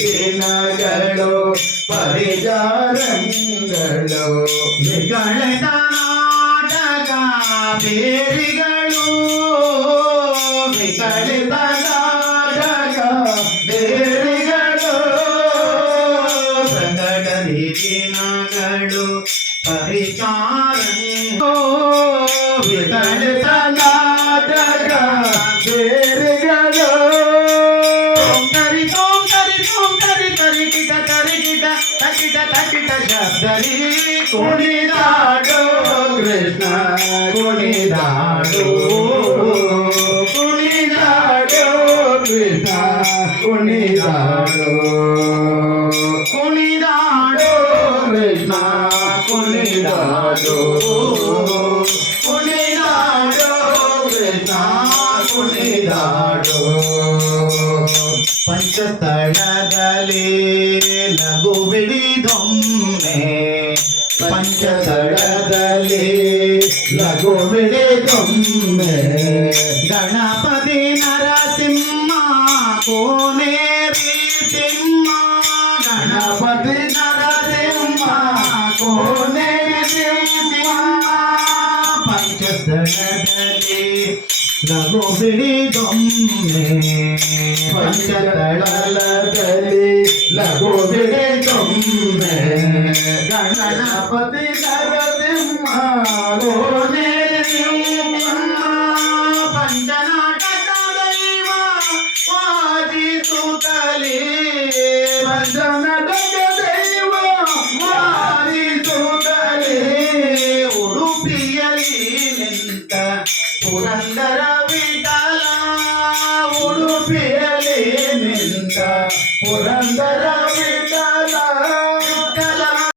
ದಿನಗಳು ಪರಿಚಾರಂಗಳು ಕಳೆದ ನಾಟಕ ಬೇರಿಗಳು ಕಳೆದ ನಾಟಕ ಬೇರಿಗಳು ಪ್ರಕಟದಿ ದಿನಗಳು ಪರಿಚಾರಂಗಳು ಕಳೆದ ನಾಟಕ ಬೇರಿಗಳು ಶಬ್ದರಿ ಕುಣಿದಾಡೋ ಕೃಷ್ಣ ಕುಣಿದಾಡೋ ಕುಣಿದಾಡೋ ಕೃಷ್ಣ ಕುಣಿದಾಡೋ ಕುಣಿದಾಡೋ ಕೃಷ್ಣ ಕುಣಿದಾಡೋ ಕುಣಿದಾಡೋ ಕೃಷ್ಣ ಕುಣಿದಾಡೋ ಪಂಚಸ್ಥಳದಲ್ಲಿ ಲಘು ಬಿಡಿದೊಮ್ಮೆ ಪಂಚಸ್ಥಳದಲ್ಲಿ ಲಘು ಬಿಡಿದೊಮ್ಮೆ ಗಣಪತಿ ನರಸಿಂಹ ಕೋನೇರಿ ಸಿಂಹ ಗಣಪತಿ ನರಸಿಂಹ ಕೋನೇರಿ ಸಿಂಹ ಪಂಚಸ್ಥಳದಲ್ಲಿ ಲಘು ಬಿಡಿದೊಮ್ಮೆ ಪಂಚಸ್ಥಳದಲ್ಲಿ ಲಘು ಬಿಡಿದೊಮ್ಮೆ ಗಣಪತಿ ನರಸಿಂಹ ಕೋನೇರಿ ಸಿಂಹ ಪಂಚನಾಟಕ ದೈವ ವಾದಿಸುತ್ತಲೇ ಪಂಚನಾಟಕ ದೈವ ವಾದಿಸುತ್ತಲೇ ಉಡುಪಿಯಲ್ಲಿ ನಿಂತ ಪುರಂದರ ಉಡುಪಿಯಲ್ಲಿ ನಿಂತ ಪುರಂದರ